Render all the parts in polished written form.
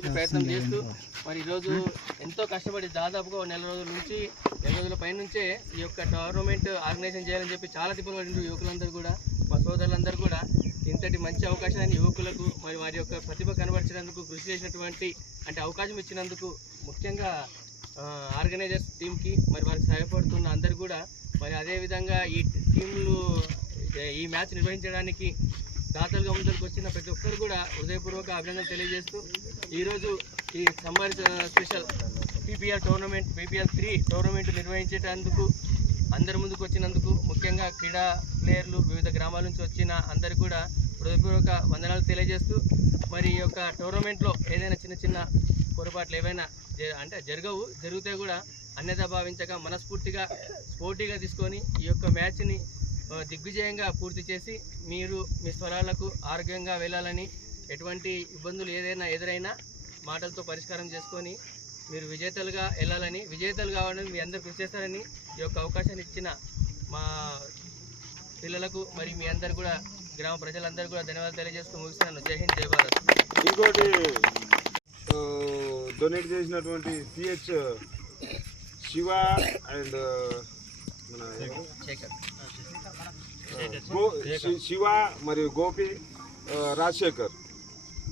వంతు ప్రయత్నం చేస్తూ మరి ఈరోజు ఎంతో కష్టపడి దాదాపుగా నెల రోజుల నుంచి 2 రోజుల పైనుంచే ఈ యొక్క టోర్నమెంట్ ఆర్గనైజేషన్ చేయాలని చెప్పి చాలా తిప్పలు పడిండ్రు యువకులందరూ కూడా, మా సోదరులందరూ కూడా. ఇంతటి మంచి అవకాశాన్ని యువకులకు మరి వారి యొక్క ప్రతిభ కనబరిచినందుకు, కృషి చేసినటువంటి అంటే అవకాశం ఇచ్చినందుకు ముఖ్యంగా ఆర్గనైజర్స్ టీంకి మరి వారికి సహాయపడుతున్న అందరు కూడా, మరి అదేవిధంగా ఈ టీంలు ఈ మ్యాచ్ నిర్వహించడానికి దాతలుగా ముందుకు వచ్చిన ప్రతి ఒక్కరు కూడా హృదయపూర్వక అభినందనలు తెలియజేస్తూ ఈరోజు ఈ summer special PPL tournament PPL 3 tournament నిర్వహించేటందుకు అందరి ముందుకు వచ్చినందుకు ముఖ్యంగా క్రీడా ప్లేయర్లు వివిధ గ్రామాల నుంచి వచ్చిన అందరికీ కూడా హృదయపూర్వక వందనాలు తెలియజేస్తూ మరి ఈ యొక్క టోర్నమెంట్లో ఏదైనా చిన్న చిన్న పొరపాట్లు ఏవైనా అంటే జరిగితే కూడా అన్యథా భావించగా మనస్ఫూర్తిగా స్పోర్టీగా తీసుకొని ఈ యొక్క మ్యాచ్ని దిగ్విజయంగా పూర్తి చేసి మీరు మీ స్వరాలకు ఆరోగ్యంగా వెళ్ళాలని, ఎటువంటి ఇబ్బందులు ఏదైనా ఎదురైనా మాటలతో పరిష్కారం చేసుకొని మీరు విజేతలుగా వెళ్ళాలని, విజేతలు కావాలని మీ అందరు కృషి చేస్తారని ఈ యొక్క అవకాశాన్ని ఇచ్చిన మా పిల్లలకు మరి మీ అందరు కూడా గ్రామ ప్రజలందరూ కూడా ధన్యవాదాలు తెలియజేస్తూ ముగిస్తున్నాను. జై హింద్, జై భారత్. ఇంకోటి డొనేట్ చేసినటువంటి CH శివ అండ్ మన శివ మరియు గోపి రాజశేఖర్,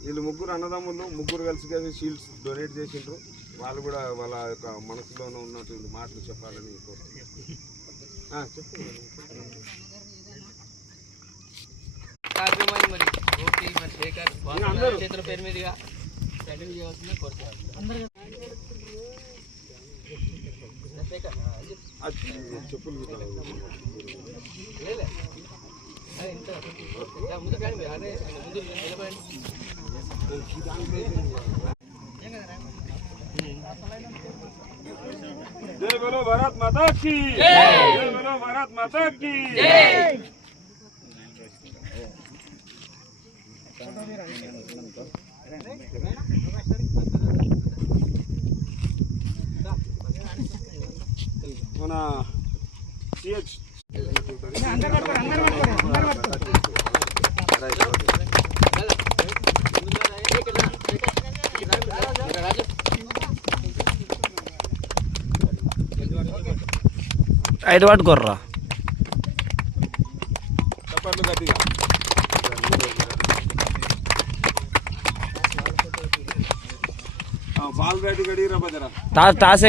వీళ్ళు ముగ్గురు అన్నదమ్ములు, ముగ్గురు కలిసి షీల్డ్స్ డొనేట్ చేసిండ్రు. వాళ్ళు కూడా వాళ్ళ యొక్క మనసులోనే ఉన్నటువంటి మాటలు చెప్పాలని కార్యక్రమాన్ని మరి గోపి మరి శేఖర్ చేతుల పేరు మీదుగా కంటిన్యూ చేయవలసింది కోరుతున్నాను. చెప్పులు ముందు కానీ అదే ముందు నిలబడండి. జై బలో భారత్ మాతా కీ జై, బలో భారత్ మాతా కీ జై. మన CH ఐదు పట్టుకోర్రా చప్పట్లు గట్టిగా. బాల్ బ్యాట్ గడిరా బజరా టాస్